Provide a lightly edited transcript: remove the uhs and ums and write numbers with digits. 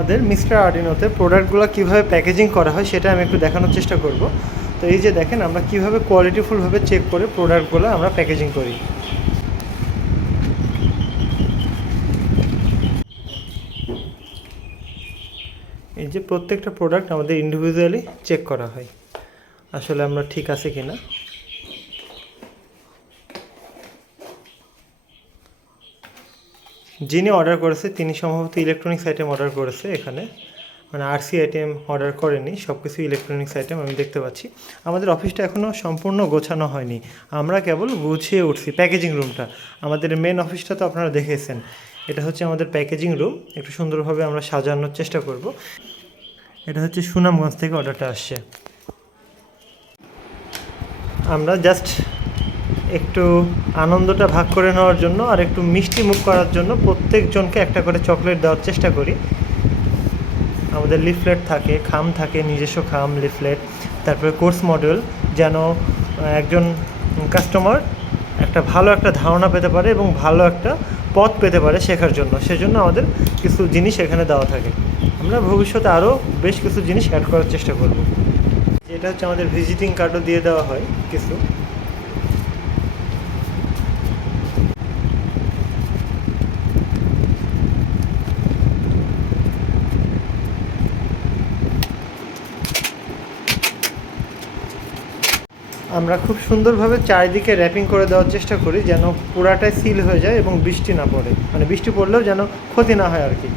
আমাদের মিস্টার আর্ডিনোতে প্রোডাক্টগুলো কীভাবে প্যাকেজিং করা হয় সেটা আমি একটু দেখানোর চেষ্টা করব। তো এই যে দেখেন আমরা কীভাবে কোয়ালিটিফুলভাবে চেক করে প্রোডাক্টগুলো আমরা প্যাকেজিং করি। এই যে প্রত্যেকটা প্রোডাক্ট আমাদের ইন্ডিভিজুয়ালি চেক করা হয় আসলে আমরা ঠিক আছে কিনা। যিনি অর্ডার করেছে তিনি সম্ভবত ইলেকট্রনিক্স আইটেম অর্ডার করেছে, এখানে মানে আরসি আইটেম অর্ডার করেনি, সব কিছু ইলেকট্রনিক্স আইটেম আমি দেখতে পাচ্ছি। আমাদের অফিসটা এখনও সম্পূর্ণ গোছানো হয়নি, আমরা কেবল গুছিয়ে উঠছি। প্যাকেজিং রুমটা, আমাদের মেন অফিসটা তো আপনারা দেখেছেন, এটা হচ্ছে আমাদের প্যাকেজিং রুম। একটু সুন্দরভাবে আমরা সাজানোর চেষ্টা করব। এটা হচ্ছে সুনামগঞ্জ থেকে অর্ডারটা আসছে। আমরা জাস্ট একটু আনন্দটা ভাগ করে নেওয়ার জন্য আর একটু মিষ্টি মুখ করার জন্য প্রত্যেকজনকে একটা করে চকলেট দেওয়ার চেষ্টা করি। আমাদের লিফলেট থাকে, খাম থাকে, নিজস্ব খাম, লিফলেট, তারপরে কোর্স মডেল, যেন একজন কাস্টমার একটা ভালো একটা ধারণা পেতে পারে এবং ভালো একটা পথ পেতে পারে শেখার জন্য। সেজন্য আমাদের কিছু জিনিস এখানে দেওয়া থাকে। আমরা ভবিষ্যতে আরও বেশ কিছু জিনিস অ্যাড করার চেষ্টা করব। এটা হচ্ছে আমাদের ভিজিটিং কার্ডও দিয়ে দেওয়া হয় কিছু। আমরা খুব সুন্দরভাবে চারিদিকে র্যাপিং করে দেওয়ার চেষ্টা করি যেন পুরাটাই সিল হয়ে যায় এবং বৃষ্টি না পড়ে, মানে বৃষ্টি পড়লেও যেন ক্ষতি না হয় আর কি।